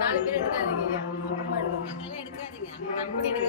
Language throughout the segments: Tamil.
நாலு பேர் எடுக்காதீங்க எடுக்காதீங்க கம்பெனி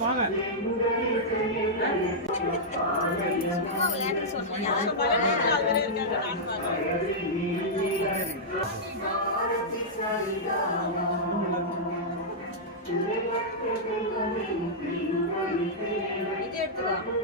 வாங்க விளையாட்டு சொல்றேன் இது எடுத்துக்கோ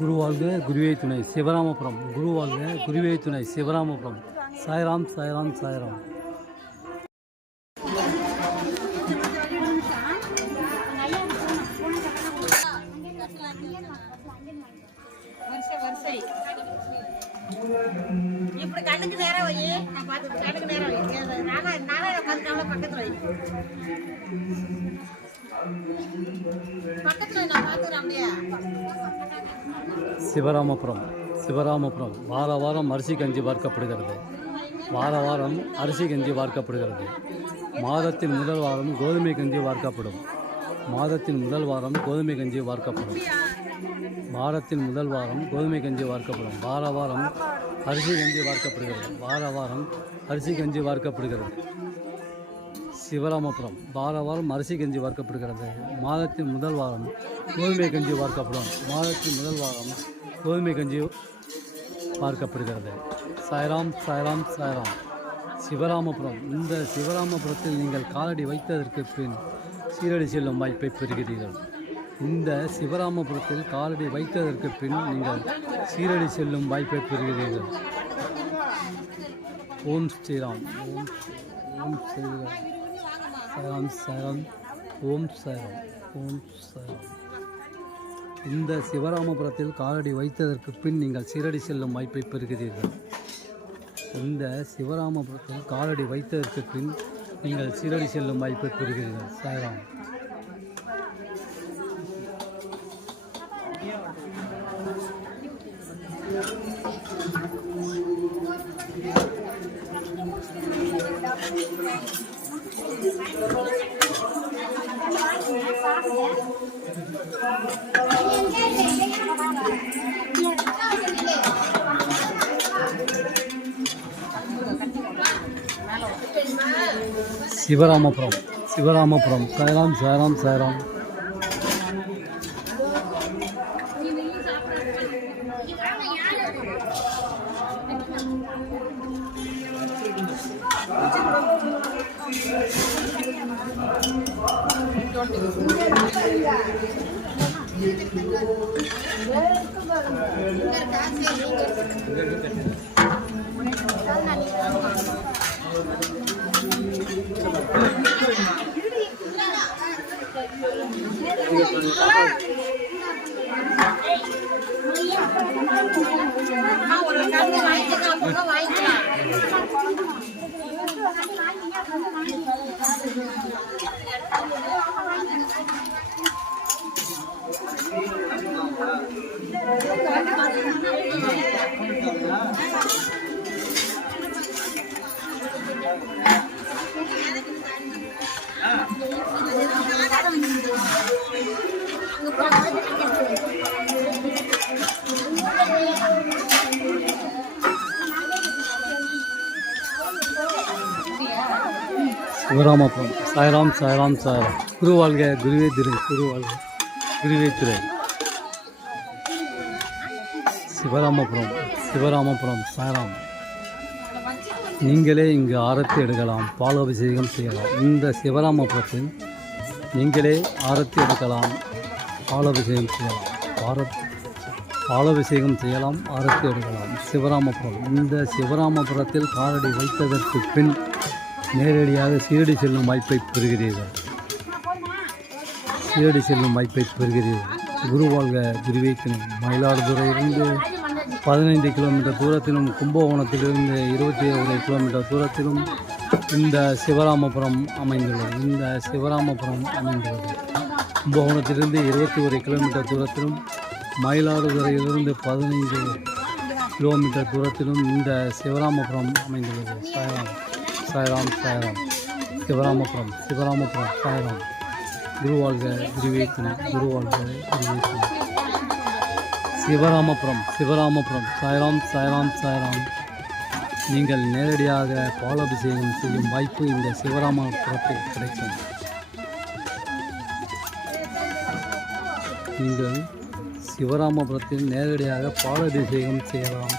குருவாழ்க குருவே துணை சிவராமபுரம். குருவாழ்க குருவே துணை சிவராமபுரம். சாய்ராம் சாய்ராம் சாய்ராம். இப்படி கண்ணுக்கு நேரம் வை, நான் பார்த்து கண்ணுக்கு நேரம் வை. நானே பார்த்து பக்கத்துல வை, பக்கத்துல நான் பார்த்துக்கிறேன் அப்படியே. சிவராமபுரம் சிவராமபுரம் வார வாரம் அரிசி கஞ்சி வார்க்கப்படுகிறது. வார வாரம் அரிசி கஞ்சி வார்க்கப்படுகிறது. மாதத்தின் முதல் வாரம் கோதுமை கஞ்சி வார்க்கப்படும். மாதத்தின் முதல் வாரம் கோதுமை கஞ்சி வார்க்கப்படும். வாரத்தின் முதல் வாரம் கோதுமை கஞ்சி வார்க்கப்படும். வார வாரம் அரிசி கஞ்சி வார்க்கப்படுகிறது. வார வாரம் அரிசி கஞ்சி வார்க்கப்படுகிறது. சிவராமபுரம் வார வாரம் அரிசி கஞ்சி வார்க்கப்படுகிறது. மாதத்தின் முதல் வாரம் கோதுமை கஞ்சி வார்க்கப்படும். மாதத்தின் முதல் வாரம் கோதுமை கஞ்சி வார்க்கப்படுகிறது. சாய்ராம் சாய்ராம் சாய்ராம். சிவராமபுரம். இந்த சிவராமபுரத்தில் நீங்கள் காலடி வைத்ததற்கு பின் சீரடி செல்லும் வாய்ப்பை பெறுகிறீர்கள். இந்த சிவராமபுரத்தில் காலடி வைத்ததற்கு பின் நீங்கள் சீரடி செல்லும் வாய்ப்பை பெறுகிறீர்கள். ஓம் ஸ்ரீராம். ஓம் ஸ்ரீராம். சாய்ராம் சாய்ராம். ஓம் சாய்ராம். ஓம் சாய்ராம். இந்த சிவராமபுரத்தில் காலடி வைத்ததற்கு பின் நீங்கள் சீரடி செல்லும் வாய்ப்பை பெறுகிறீர்கள். இந்த சிவராமபுரத்தில் காலடி வைத்ததற்கு பின் நீங்கள் சீரடி செல்லும் வாய்ப்பை பெறுகிறீர்கள். சாய்ராம். சிவராமபுரம் சிவராமபுரம். சாய்ராம் சாய்ராம் சாய்ராம். ஒரு கண்ணு வாங்கிக்கலாம் வாங்கிக்கலாம். சிவராமபுரம். சாய்ராம் சாய்ராம் சாய்ராம். குருவாழ்க குருவே திரு. குருவாழ்க குருவே திரு. சிவராமபுரம் சிவராமபுரம். சாய்ராம். நீங்களே இங்கு ஆரத்தி எடுக்கலாம், பாலாபிஷேகம் செய்யலாம். இந்த சிவராமபுரத்தில் நீங்களே ஆரத்தி எடுக்கலாம், பாலாபிஷேகம் செய்யலாம். பாலாபிஷேகம் செய்யலாம், ஆரத்தி எடுக்கலாம். சிவராமபுரம். இந்த சிவராமபுரத்தில் காலடி வைத்ததற்கு பின் நேரடியாக சீரடி செல்லும் வாய்ப்பை பெறுகிறீர்கள். சீரடி செல்லும் வாய்ப்பை பெறுகிறீர்கள். குருவாழ்க குருவே துணை. மயிலாடுதுறையிலிருந்து 15 கிலோமீட்டர் தூரத்திலும், கும்பகோணத்திலிருந்து 21 கிலோமீட்டர் தூரத்திலும் இந்த சிவராமபுரம் அமைந்துள்ளது. இந்த சிவராமபுரம் அமைந்துள்ளது. கும்பகோணத்திலிருந்து 21 கிலோமீட்டர் தூரத்திலும், மயிலாடுதுறையிலிருந்து 15 கிலோமீட்டர் தூரத்திலும் இந்த சிவராமபுரம் அமைந்துள்ளது. சாய்ராம் சாய்ராம் சாய்ராம். சிவராமபுரம் சிவராமபுரம். சாய்ராம். குருவாழ்க குருவே துணை. குருவாழ்க குருவே துணை. சிவராமபுரம் சிவராமபுரம். சாய்ராம் சாய்ராம் சாய்ராம். நீங்கள் நேரடியாக பாலாபிஷேகம் செய்யும் வாய்ப்பு இந்த சிவராமபுரத்தில் கிடைக்கும். நீங்கள் சிவராமபுரத்தில் நேரடியாக பாலாபிஷேகம் செய்யலாம்,